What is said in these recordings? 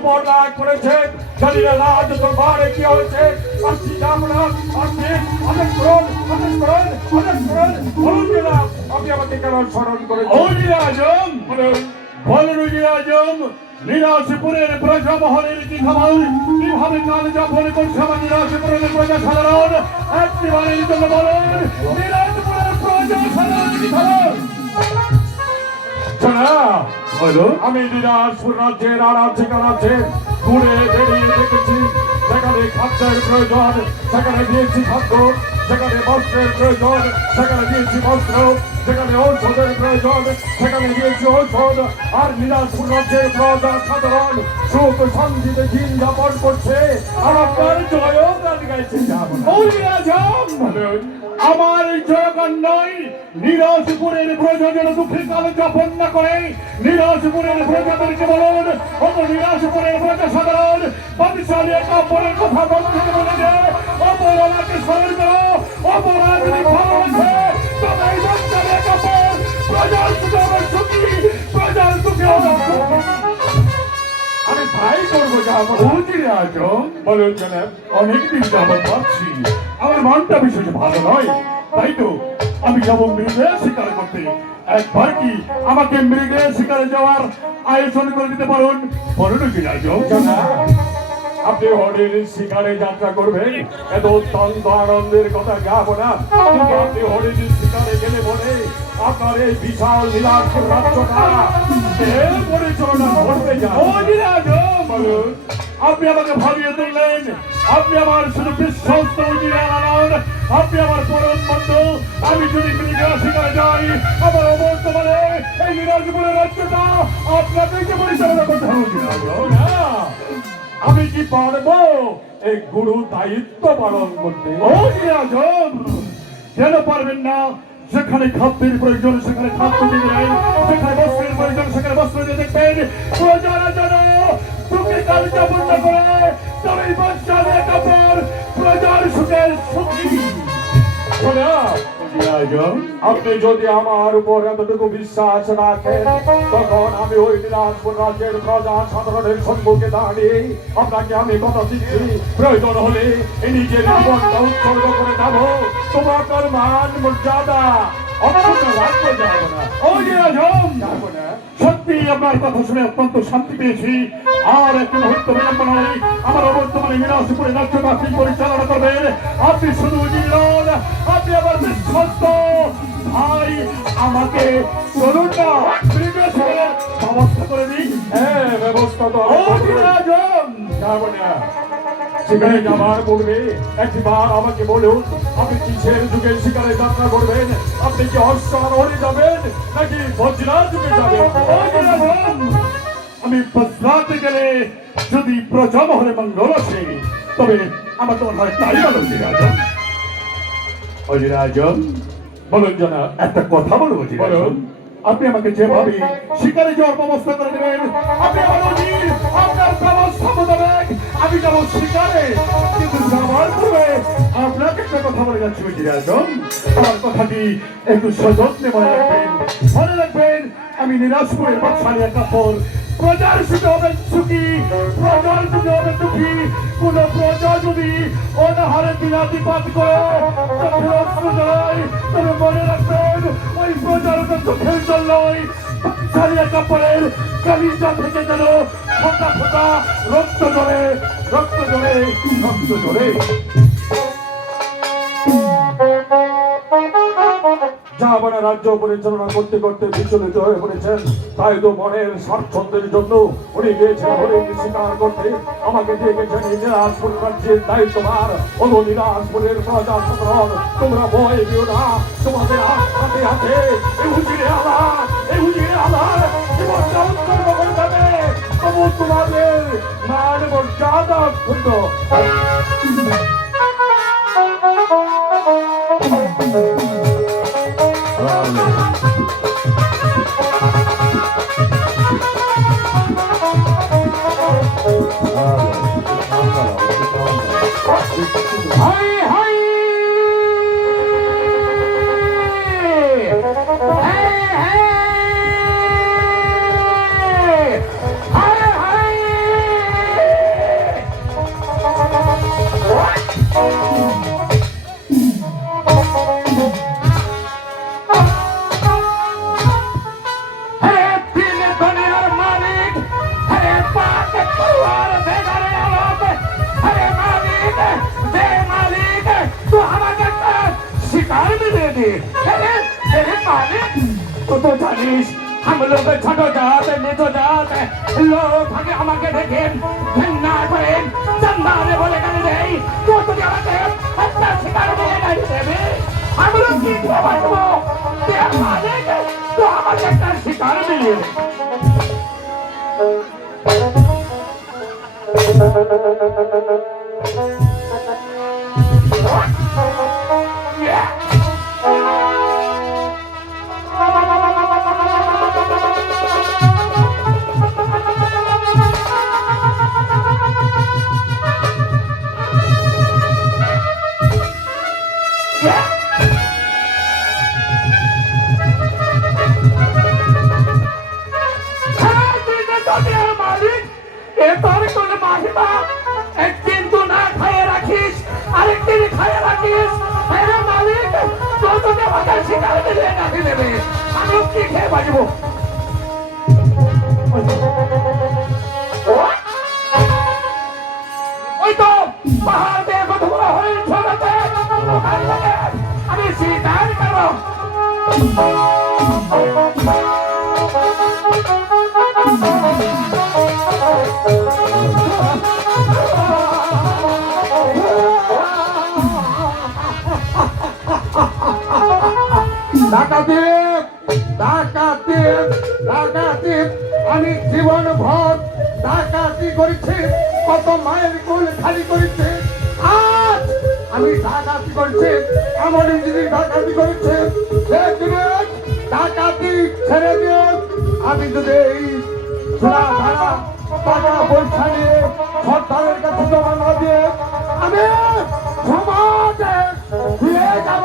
উপর রাগ করেছে জানি রাজ দরবারে কি হয়েছে? আসছি যাব না আসছি করুন আদেশ করুন আদেশ করুন বলুন যে আপনি আমাকে কেন স্মরণ করেছেন? ওই রাজম বলুন। ওই রাজম নিরাশপুরের প্রজা মহলের কি খবর? কীভাবে কাল যাপন করছে আমার নিরাশপুরের প্রজা সাধারণ একটিবারের জন্য বলুন নিরাশপুরের প্রজা সাধারণ কি খবর? শোনা বলো আমি দিনাজপুর রাজ্যের আরাম ঠিকানাতে ঘুরে বেরিয়ে দেখেছি সেখানে খাদ্যের প্রয়োজন সেখানে দিয়েছি খাদ্য সেখানে বস্ত্রের প্রয়োজন সেখানে দিয়েছি বস্ত্র সেখানে ঔষধের প্রয়োজন সেখানে দিয়েছি ঔষধ। আর দিনাজপুর রাজ্যের প্রজা সাধারণ সুখ শান্তিতে দিন যাপন করছে। আর আপনার জয় গান গাইছে। আমার এই জয়গান নয় নিরাশপুরের প্রজাদের দুঃখের কালে যাপন না করে নিরাশপুরের প্রজাদেরকে বলুন অত নিরাশপুরের প্রজা সাধারণ বাদিশালী কাপড়ের কথা বলতে বলে যে অপরাধকে স্মরণ করো অপরাধ ভালোবাসে তবে এই বাচ্চাদের কাপড় প্রজার সুখে সুখী প্রজার সুখে আমি ভাই করব যাব বুঝিরে আছো বলুন জনাব। অনেকদিন যাবত ভাবছি আমার মনটা বিশেষ ভালো নয়। তাই তো, আমি যাব মৃগের শিকার করতে, একবার কি আমাকে মৃগের শিকারে যাওয়ার আয়োজন করে দিতে পারুন? বলুন কি আপনি হরির শিকারে যাত্রা করবেন। এত অত্যন্ত আনন্দের কথা যাব না আপনি হরিণ শিকারে গেলে বলে আপনার এই বিশাল বিলাস রাজ্যটা। এর পরিচালনা করতে আপনি আমাকে ভাবিয়ে তুললেন। আপনি আমার শুধু বিশ্বস্ত আপনি আমার পরম বন্ধু। আমি যদি শিকারে যাই আমার অবর্তমানে এই নিরাজপুরের রাজ্যটা আপনাদেরকে পরিচালনা করতে হবে। আমি কি পারব এই গুরু দায়িত্ব পালন করতে? ও। কেন পারবেন না, যেখানে খাদ্যের প্রয়োজন, সেখানে খাদ্য দিবেন সেখানে বস্ত্রের প্রয়োজন, সেখানে বস্ত্র দিয়ে দেখবেন। প্রজারা যেন যাপন না করে তবে বস্ত্রের কাপড়, প্রজার সুখের সুখী। আপনি যদি আমার উপর এতটুকু বিশ্বাস রাখেন তখন আমি ওই বিলাসপুর রাজ্যের প্রজা সাধারণের সম্মুখে দাঁড়িয়ে আপনাকে আমি কথা দিচ্ছি। প্রয়োজন হলে নিজের জীবনটা উৎসর্গ করে যাব তোমার মান মর্যাদা সত্যি আপনার কথা শুনে অত্যন্ত শান্তি পেয়েছি। আর একটু মুহূর্ত আমার অবর্তমানে পরিচালনা করবেন। আপনি শুধু আপনি আমাকে চলুন না ব্যবস্থা করে দিন হ্যাঁ ব্যবস্থা তো যাব না সেখানে যাবার পূর্বে একবার আমাকে বলুন আপনি কিসের যাত্রা করবেন? আপনি কি যাবেন নাকি বজ্রার যুগে যাবেন? আমি বজ্রাতে গেলে যদি প্রজম হলে মঙ্গল আসে তবে আমার তো মনে হয় তাই বলুন অজিরাজন বলুন জানা একটা কথা বলব বলুন। আপনি আমাকে যেভাবে শিকারে যাওয়ার ব্যবস্থা করে দেবেন আপনি আমার অধীর আপনার ব্যবস্থা মোতাবেক আমি যাব শিকারে। কিন্তু যাওয়ার পূর্বে আপনাকে একটা কথা বলে যাচ্ছি অজিরাজন আমার কথাটি একটু সযত্নে মনে রাখবেন। মনে রাখবেন আমি নিরাজপুরের বাচ্চালিয়া কাপড় প্রজার সুখে হবে সুখী প্রজার সুখে হবে দুঃখী। কোন প্রজা যদি অনাহারে দিনাতিপাত করে তবে মনে রাখবেন, ওই প্রজার তো চোখের সারিয়া রক্ত জলে রক্ত জলে রক্ত জলে জাহাবানা রাজ্য পরিচালনা করতে করতে বিচলিত হয়ে পড়েছেন। তাই তো মনের স্বাচ্ছন্দ্যের জন্য উনি গিয়েছেন হরিণ শিকার করতে? আমাকে দিয়ে গেছেন এই নিরাজপুর রাজ্যের দায়িত্বভার অন্য নিরাজপুরের প্রজা সাধারণ তোমরা ভয় দিও না, তোমাদের হাতে আছে। এই হুজিরে আধার এই হুজিরে আধার জীবনটা উৎসর্গ করে যাবে তবু তোমাদের মান মর্যাদা ক্ষুণ্ণ। はいはい শিকার মিলে দে হে হে মালিক তো তো জানিস हम लोग ছোট জাত নিচ জাত লোক আগে আমাকে দেখেন ঘৃণা করেন চন্দানে বলে গালি দেয় তো তুমি আমাকে একটা শিকার মিলে গালি দেবে আমরা কি করবো হে মালিক তো আমাকে একটা শিকার মিলিয়ে দে হ্যাঁ, খাইয়ে রাখিস। হ্যাঁ রে মালিক, তোর যদি আমাকে শিকার মিলিয়ে নাকি দেবে, আমি কি খেয়ে বাঁচবো? আমি শিকার করব ডাকাতিক ডাকাতিক ডাকাতিক আমি জীবন ভর ডাকাতি করেছি, কত মায়ের কোল খালি করেছে। আজ আমি ডাকাতি করছি, এমন যদি ডাকাতি করেছে। ডাকাতি ছেড়ে দিয়ে আমি যদি এই সোনা ধারা, টাকা পয়সা নিয়ে সরকারের কাছে জমা না দিয়ে আমি সমাজে ফিরে যাব।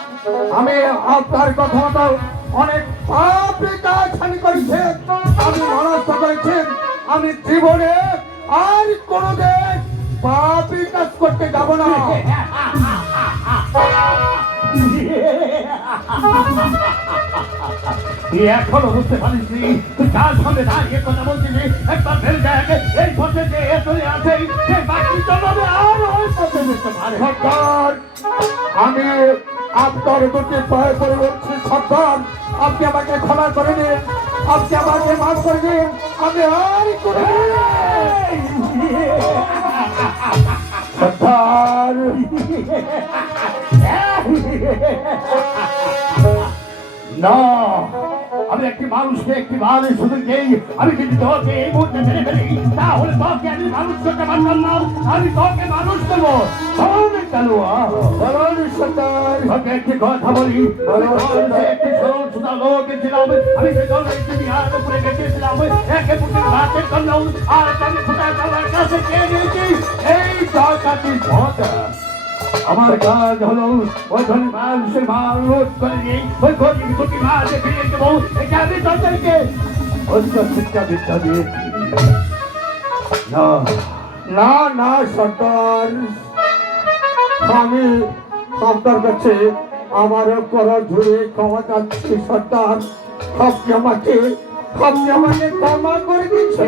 আমি আপনার কথা মতো অনেক পাপি কাজ আমি করেছি। আমি নষ্ট করেছি। আমি জীবনে আর কোনোদিন পাপি কাজ করতে যাব না। এখনও বুঝতে পারিসনি তুই কার সামনে দাঁড়িয়ে কথা বলছিলি একবার ফেল যায় এই পথে যে চলে আছে সে বাকি চলবে আর ওই পথে যেতে পারে। আমি আপনার দুটি পায়ে করে বলছি সন্তান আপনি আমাকে ক্ষমা করে দিন আপনি আমাকে মাফ করে দিন আমি আর করে না আমি একটি মানুষকে একটি মানুষ শুধু নেই আমি যদি তোকে এই মুহূর্তে মেরে ফেলি তাহলে তোকে আমি মানুষ করতে পারলাম না। আমি তোকে মানুষ তোকে একটি কথা বলি। একটি সরল সুদা লোক ছিলাম। আমি সে দল একটি বিহার উপরে গেছিলাম। একে পুটির ভাতের করলাম আর খোদার বাবার কাছে চেয়ে নিয়েছি এই দরকারটি ভোটা আমার কাজ হলো ওই ধনী মানুষের মাল রোধ করে নিয়ে ওই গরিব দুটি মাঝে ফিরিয়ে দেবো এটা তাদেরকে শিক্ষা বিদ্যা দিয়েছি না না না সরকার আমি আপনার কাছে আমার কর ধরে ক্ষমা চাচ্ছি সরকার আপনি আমাকে আমাকে ক্ষমা করে দিচ্ছে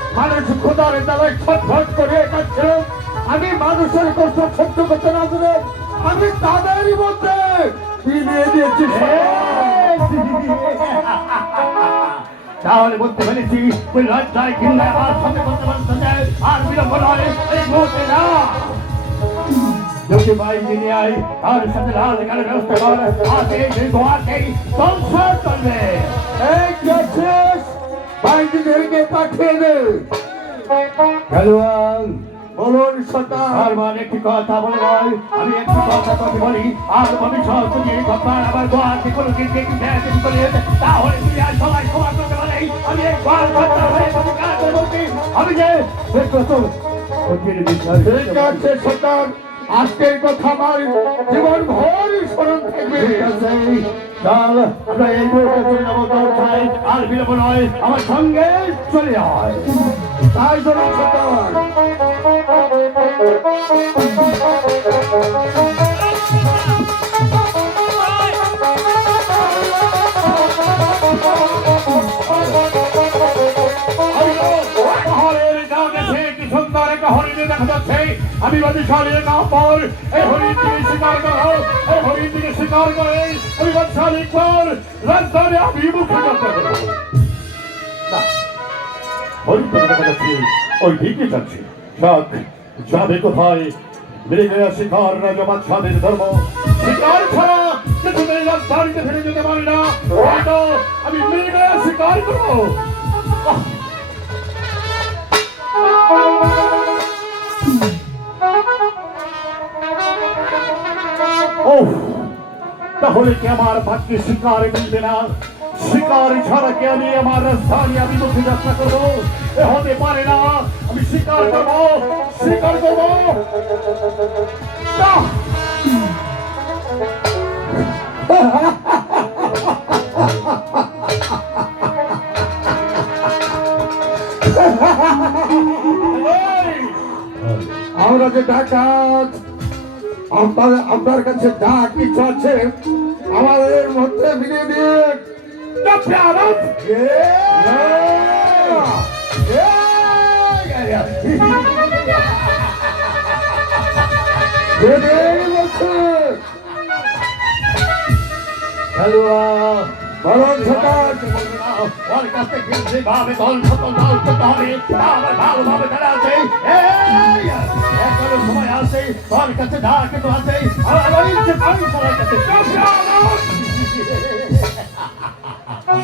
মানুষ খোদার দ্বারাই ছটফট করে কাটছিল আমি মানুষের কষ্ট সহ্য করতে না পেরে আমি তাদেরই মধ্যে দিয়েছি তাহলে বলতে পেরেছি তুই লজ্জায় কিংবা আমার সাথে করতে পারছে না আর বিলম্ব নয় এই মুহূর্তে না। যদি তার সাথে লাল কালের ব্যবস্থা কর আজকে এই গোয়াতেই সংসার চলবে। এই বাইরে পাঠিয়ে দে। খেলোয়াড় বলুন সরকার। আর মানে একটি কথা বলে নয় আমি একটি কথা তোকে বলি আর ভবিষ্যৎ যদি ঘটনা আমার গোয়াতে কোনো কিছু একটু ব্যাস চলে যেতে তাহলে তুই আর সবাই ক্ষমা করতে পারে আমি এক ঘটনা হয়ে প্রতিকার করে বলছি। আমি যে ঠিক আছে সরকার। আজকের কথা আমার জীবন ভর স্মরণ থাকবে। চল আমরা এই মুহূর্তে চলে যাব তোর ছাই আর বিলম্ব নয় আমার সঙ্গে চলে আয়। তাই জন্য আমি বাদিশালের গাঁ পর এই হরিণ থেকে শিকার করো এই হরিণ থেকে শিকার করে আমি বাদিশালী পর রাজধানী অভিমুখে যাত্রা করব না, হরিণ থেকে দেখা যাচ্ছে ওই দিকে যাচ্ছে। যাক যাবে কোথায়? মিলে গেছে শিকার রাজা বাদশাহের ধর্ম। শিকার ছাড়া কিছুতেই রাজধানীতে ফিরে যেতে পারি না। আমি মিলে গেছে শিকার করব। তাহলে কি আমার ভাগ্যে শিকার মিলবে না? শিকার ছাড়া কি আমি আমার রাজধানী আমি মুখে যাত্রা করব? এ হতে পারে না। আমি শিকার করব। শিকার করব। আমরা যে ডাকাত আপনার আপনার কাছে যা কিছু আছে আমাদের মধ্যে মিলিয়ে দিন। না, প্রাণত! যেটাই বলুন ওর কাছে কিন্তু ভাবে দল সকল দল করতে হবে আমার ভালোভাবে খেলা আছে। এখনও সময় আছে তোর কাছে যা কিছু আছে, আমার ইচ্ছে আমি সবার কাছে।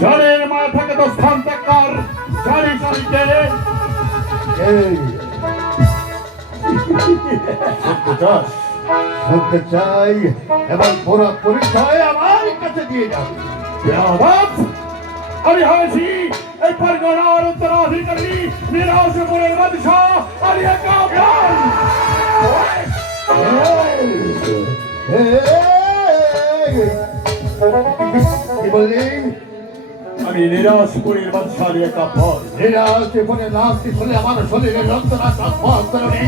জলের মাথাকে তো স্থান ত্যাগ কর সারি সারিতে চাই, এবার পুরো পরিচয় আমার কাছে দিয়ে যাবে! আমি হয়েছি এই পরগনার উত্তরাধিকারী নিরাশপুরের বাদশাহ আলী কাবলান কি বললি? আমি নিরাশপুরের বাদশাহ আলী এরা জীবনে নাচতে শুনে আমার শরীরে যন্ত্রণা সম্ভব করে নেই?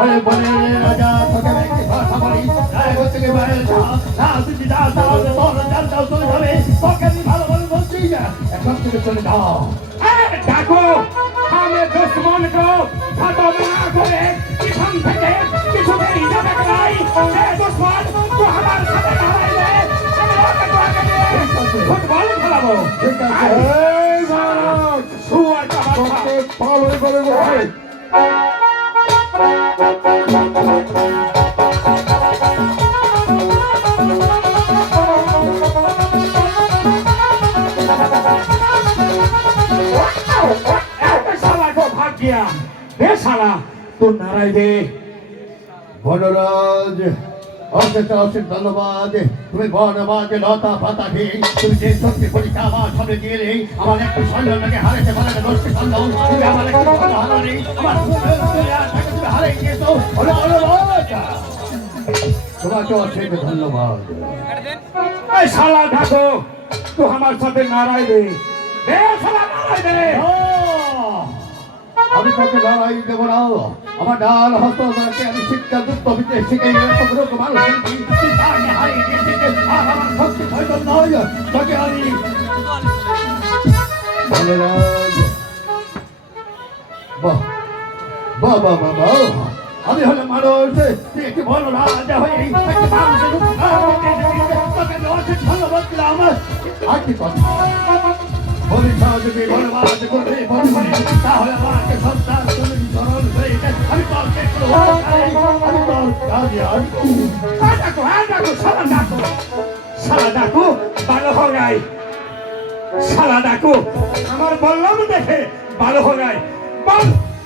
আরে বলে রাজা তোকে আমি একটি কথা আরে হচ্ছে কি বাইরে না তুই যা তাহলে তোর জাল যাও চলে যাবে তোকে আমি ভালো ভালো বলছি না এখন থেকে চলে যাও এই ডাকু আমি দুশ্মন কো ফাটো না করে পিছন থেকে কিছু দেরি যাবে নাই এ দুশ্মন তো আমার সাথে লড়াই আমি ওকে তোকে ফুটবল খেলাবো ভালো করে শালা তোর নারাই দে। বনরাজ অশেষ অশেষ ধন্যবাদ। তুমি বনবাদ লতা পাতা দিয়ে তুমি যে শক্তি পরীক্ষা আমার সামনে দিয়ে নেই। আমার একটু পারে না তুমি আমার একটু আমার তুমি ধন্যবাদ তোমাকে অশেষ ধন্যবাদ। এই শালা ডাকো তো আমার সাথে নারাই দে শালা নারাই দে! আমি তোকে লড়াই দেব না। আমার ডাল হস্ত তাকে আমি শিক্ষা দুঃখ বিদ্যে শিখে আমি বাহ বাহ বাহ বাহ আমি হলে মানুষ একটি আর কি তাহলে আমাকে সন্তান তুমি সরল হয়ে গেছে। আমি তোর আমি তোর কাজে আসব হ্যাঁ ডাকো হ্যাঁ ডাকো শালা ডাকো শালা ডাকো ভালো হো গাই শালা ডাকো আমার বললাম দেখে ভালো হো গাই বল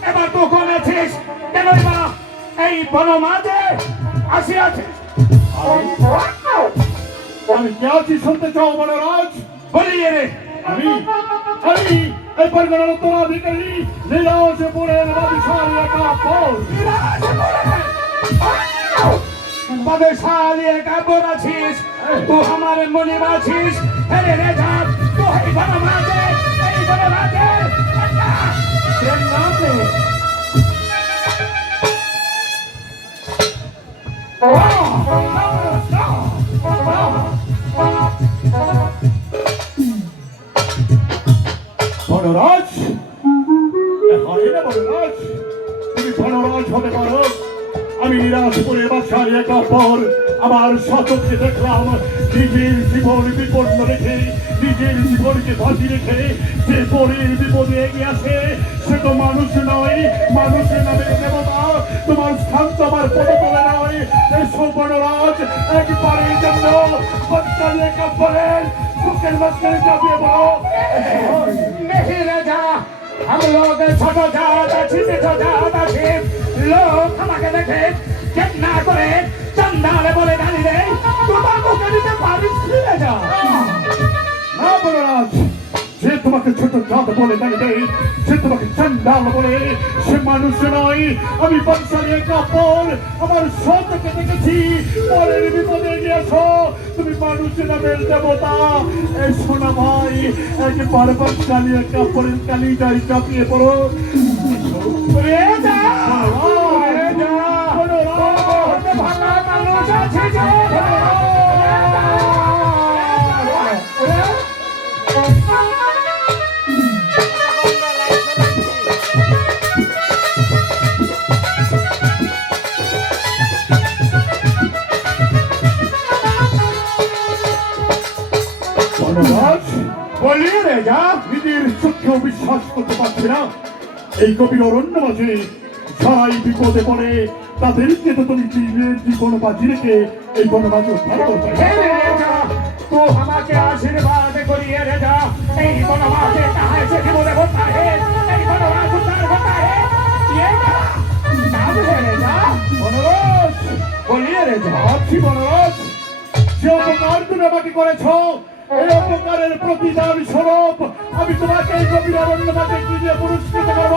এবার তো কোন আছিস। কেন এবার? এই বন মাঝে আসি আছিস আমি কে আছি শুনতে চাও মনোরাজ বলি রে আমি আমি এই পরিবারের উত্তরাধিকারী লীলাসপুরের বাদিশালী একা পর বাদে শালিয়ে কাপড় আছিস তুই আমার মনে আছিস হেরে রে যাক তো এই বন মাঝে। আমার শতককে দেখলাম নিজের জীবন বিপন্ন রেখে নিজের জীবনকে বাজি রেখে যে পরের বিপদে এগিয়ে আসে সে তো মানুষ নয় মানুষের নামে দেবতা তোমার স্থান তো আমার পদে তোলে নয় এই বনরাজ একবারের জন্য বাচ্চার একা পরের বুকের মাঝখানে চাপিয়ে বলো नहीं राजा हम लोग छोटो जाता छिटे जाता छिप लोग আমাকে দেখে কিডনা করে চন্দালে বলে গালি দেয়। তোমার মুখে দিতে পারিস ফিরে যা। না বলরাজ যে তোমাকে ছোট জাত বলে জানবে সে তোমাকে চন্ডাল বলে সে মানুষ নয়। আমি বংশালী কাপড় আমার সত্যকে দেখেছি। পরের বিপদে গিয়েছ তুমি মানুষ নামের দেবতা। এই শোনা ভাই একবার বংশালী কাপড়ের কালি যাই চাপিয়ে পড়ো। কেউ বিশ্বাস করতে পারছে না। এই কবির অরণ্যবাসী যারাই বিপদে পড়ে তাদেরকে তো তুমি জীবন বাজি রেখে এই বনবাসী উদ্ধার করতে আমাকে আশীর্বাদ করিয়ে রেজা এই বনবাসে তাহলে সেখানে বলে কথা হে এই বনবাস উদ্ধার কথা হে। ইয়ে বলিয়ে রেজা যা। বনবাস যে অপকার তুমি আমাকে করেছ এই অপকারের প্রতিদান স্বরূপ, আমি তোমাকে এই কবির অরণ্য মাঝে গিয়ে পুরস্কৃত করব?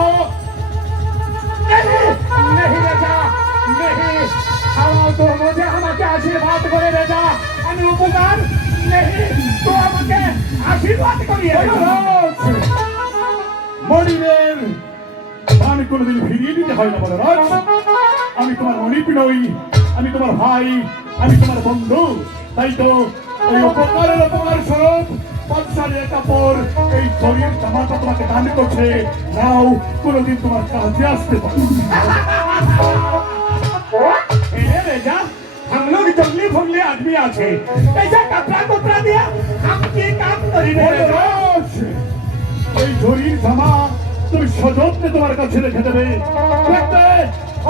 আমাকে আশীর্বাদ করে রেজা। আমি উপকার তো আমাকে আশীর্বাদ করিয়ে মনিরের আমি কোনোদিন ফিরিয়ে দিতে হয় না বলে আমি তোমার মনির নই আমি তোমার ভাই, আমি তোমার বন্ধু। তাই তো এই উপকারের উপকার স্বরূপ পাঁচশালের কাপড় এই শরীর জামাটা তোমাকে দান করছে নাও কোনোদিন তোমার কাজে আসতে পারে ए रेजा हम लोग जंगली फंगली आदमी आछे ऐसा कपड़ा कपड़ा दिया हम की काम करी रे रेजा বলরাজ, এই শরীর জামা তুমি সযত্নে তোমার কাছে রেখে দেবে দেখবে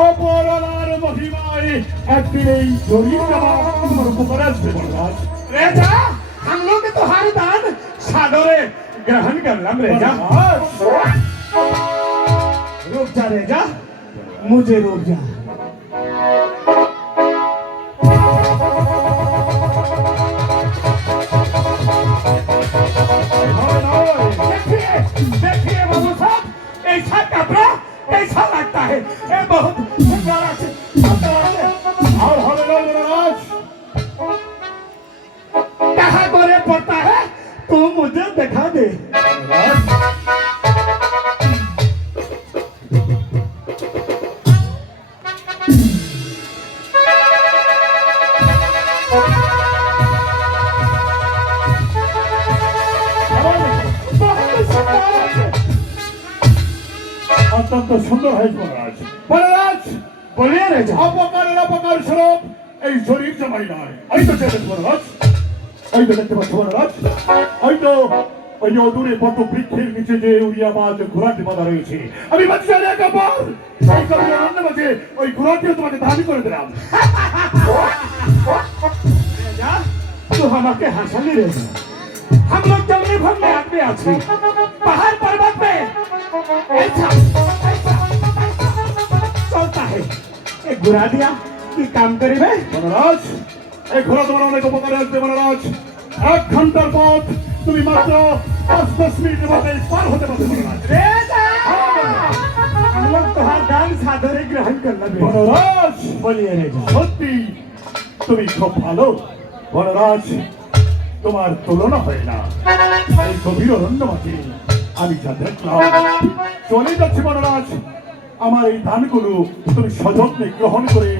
অপরালার মহিমায় একদিন এই শরীর জামা তোমার উপকারে আসবে বলরাজ रेजा हम लोग तुम्हारे दान सादोरे ग्रहण कर लम रेजा रुक जा रेजा मुझे रुक जा देखिए देखिए बाबू साहब ऐसा कपड़ा कैसा लगता है ये बहुत অপকারের অপকার স্বরূপ এই শরীর জামাই নয় এই তো দেখতে বলরাজ এই তো দেখতে পাচ্ছ বলরাজ ওই তো ওই যে দূরে বট বৃক্ষের নিচে যে উড়িয়া মাছ ঘোড়াটি বাঁধা রয়েছে আমি বাচ্চা একা বল এই কবির অন্য মাঝে ওই ঘোড়াটিও তোমাকে দাবি করে দিলাম रेजा तू हमारे हंसली रेजा हम लोग जंगली भंगले आदमी आछी पहाड़ पर्वत पे ऐसा ऐसा चलता है ঘোড়া দিয়া কি কাম করিবে? মহারাজ এই ঘোড়া তোমার অনেক উপকারে আসবে মহারাজ। এক ঘণ্টার পথ তুমি মাত্র পাঁচ দশ মিনিটের মধ্যে পার হতে পারবে মহারাজ। তোমার দান সাদরে গ্রহণ করলাম মহারাজ বলিয়ে রে সত্যি তুমি খুব ভালো। বনরাজ তোমার তুলনা হয় না। এই গভীর অরণ্য আমি যা দেখলাম চলে যাচ্ছি বনরাজ আমার এই দানগুলো তুমি সযত্নে গ্রহণ করে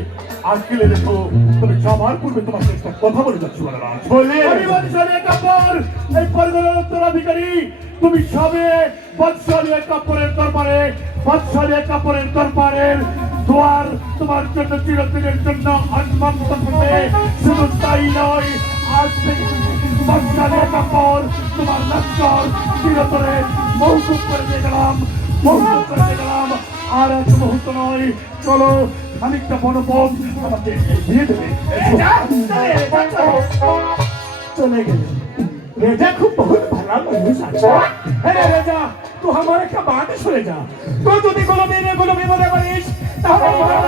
আজকেলে রেখো। তুমি যাবার পূর্বে তোমাকে একটা কথা বলে যাচ্ছি উত্তরাধিকারী, তুমি সবে কাপড়ের দরবারে কাপড়ের দরবারের তোমার জন্য চিরদিনের জন্য থাকবে শুধু তাই নয়, আজ থেকে কাপড় তোমার লক্ষ্যর চিরতরে মৌকুব করে দিয়ে গেলাম করে দিয়ে গেলাম। আর এত মুহূর্ত নয়। চলো, খানিকটা বনপথ আমাকে দিয়ে দেবে। চলে গেলে। রেজা খুব বহুত ভালো মানুষ আছে। হ্যাঁ রেজা, তো আমার একটা বাদ সরে যা। তো যদি কোনো মেয়ে কোনো বিপদে পড়িস তাহলে আমার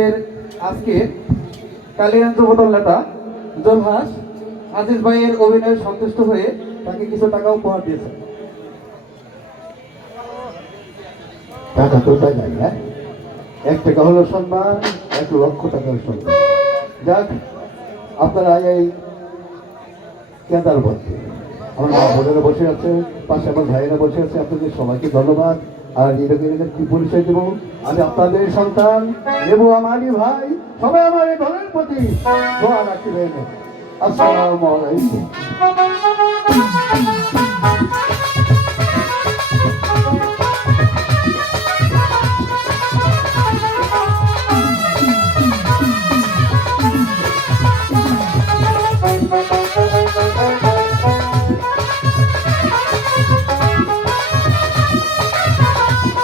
আমাদের আজকে কালিয়াঞ্জ বদলদাতা জলহাস আজিজ ভাইয়ের অভিনয়ে সন্তুষ্ট হয়ে তাকে কিছু টাকা উপহার দিয়েছে। টাকা তো তাই নাই হ্যাঁ? এক টাকা হলো সম্মান, এক লক্ষ টাকা হলো সম্মান। যাক, আপনারা এই কেদার মধ্যে আমার মা বোনেরা বসে আছে, পাশে আমার ভাইয়েরা বসে আছে, আপনাদের সবাইকে ধন্যবাদ। আর এটাকে এটাকে কি পরিচয় দেবো? আমি আপনাদের সন্তান দেবো আমারই ভাই, সবাই আমার এই ঘরের প্রতি দোয়া আসসালামু আলাইকুম।